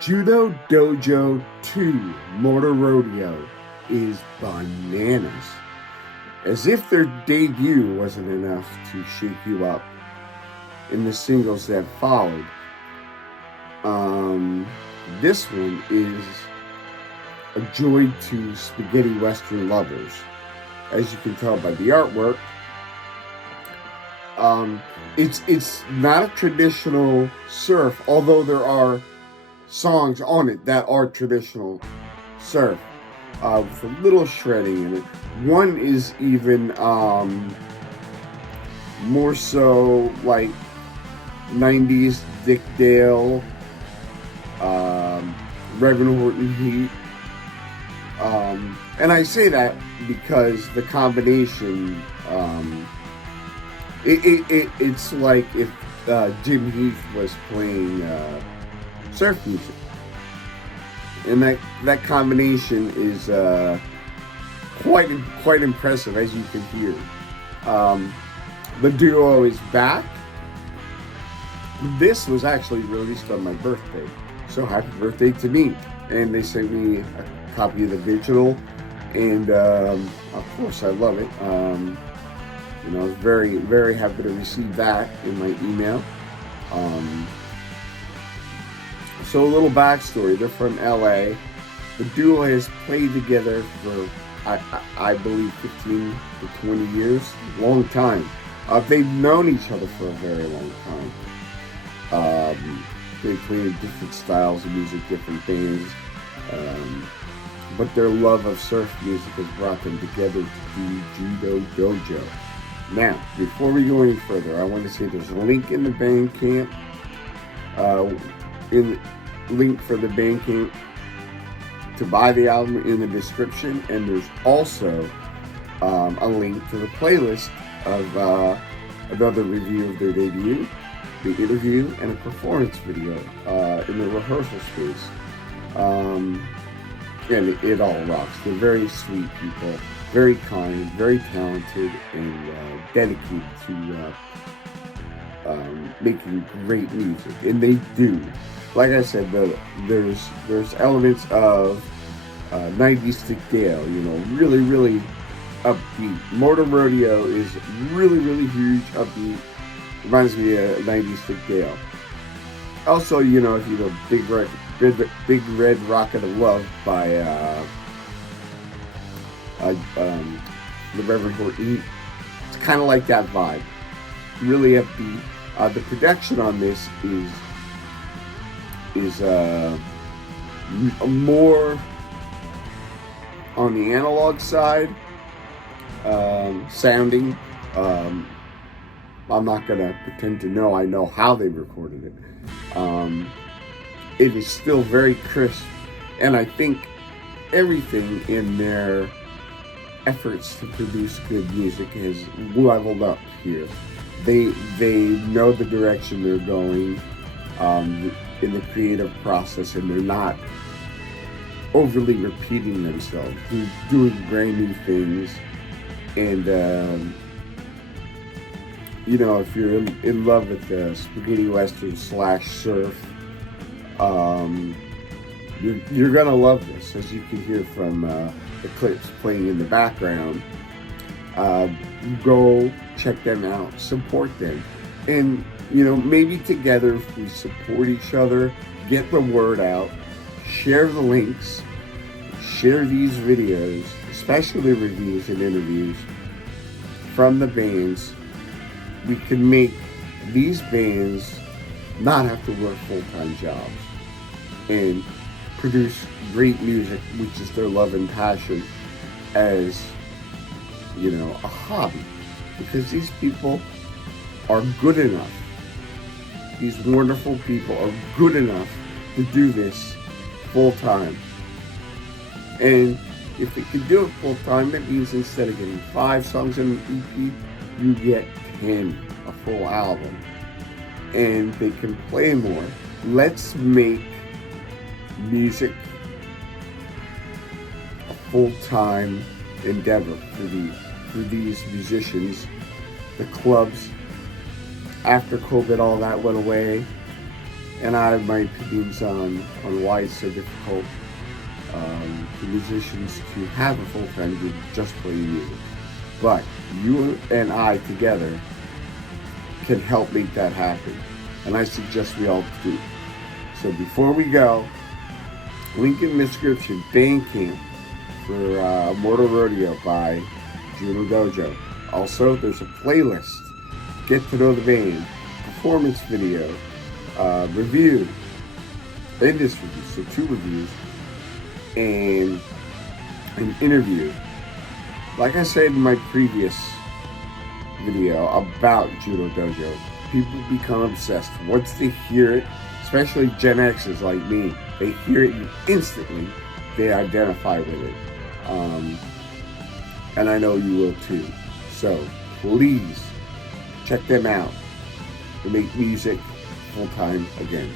JUDODOJO II Motorodeo is bananas. As if their debut wasn't enough to shake you up in the singles that followed. This one is a joy to spaghetti western lovers. As you can tell by the artwork, it's not a traditional surf, although there are songs on it that are traditional surf, with a little shredding in it. One is even more so like 90s Dick Dale, Reverend Horton Heat. And I say that because the combination, it's like if Jim Heath was playing surf music. And that combination is quite impressive, as you can hear. The duo is back. This was actually released on my birthday, so happy birthday to me. And they sent me a copy of the digital, and of course I love it. I was very, very happy to receive that in my email. So a little backstory, they're from LA. The duo has played together for, I believe, 15 to 20 years, long time. They've known each other for a very long time. They play in different styles of music, different bands. But their love of surf music has brought them together to do JUDODOJO. Now, before we go any further, I want to say there's a link in the Bandcamp, link for the Bandcamp to buy the album in the description, and there's also a link to the playlist of another review of their debut, the interview, and a performance video in the rehearsal space. And it all rocks. They're very sweet people, very kind, very talented, and dedicated to making great music. And they do. Like I said, there's elements of 90s Dick Dale, really, really upbeat. Motorodeo is really, really huge, upbeat. Reminds me of 90s Dick Dale. Also, if you know Big Red Rocket of Love by the Reverend Horton Heat, it's kind of like that vibe. Really upbeat. The production on this is more on the analog side, sounding. I'm not gonna pretend to know I know how they recorded it. It is still very crisp, and I think everything in their efforts to produce good music has leveled up here. They know the direction they're going in the creative process, and they're not overly repeating themselves. They're doing brand new things, and if you're in love with the spaghetti western / surf, you're gonna love this, as you can hear from the clips playing in the background. Go check them out, support them, and maybe together, if we support each other, get the word out, share the links, share these videos, especially reviews and interviews from the bands, we can make these bands not have to work full-time jobs and produce great music, which is their love and passion, as a hobby, because these people are good enough. These wonderful people are good enough to do this full-time. And if they can do it full-time, that means instead of getting 5 songs in an EP, you get 10, a full album. And they can play more. Let's make music a full-time endeavor for these musicians. The clubs, after COVID, all that went away, and I have my opinions on why it's so difficult for musicians to have a full-time gig just playing music. But you and I together can help make that happen, and I suggest we all do. So before we go, link in the description, Bandcamp for Motorodeo by JUDODOJO. Also, there's a playlist, Get to Know the Band, performance video, review, industry review, so 2 reviews, and an interview. Like I said in my previous video about JUDODOJO, people become obsessed. Once they hear it, especially Gen Xers like me, they hear it and instantly they identify with it. And I know you will too. So please check them out. They make music full time again.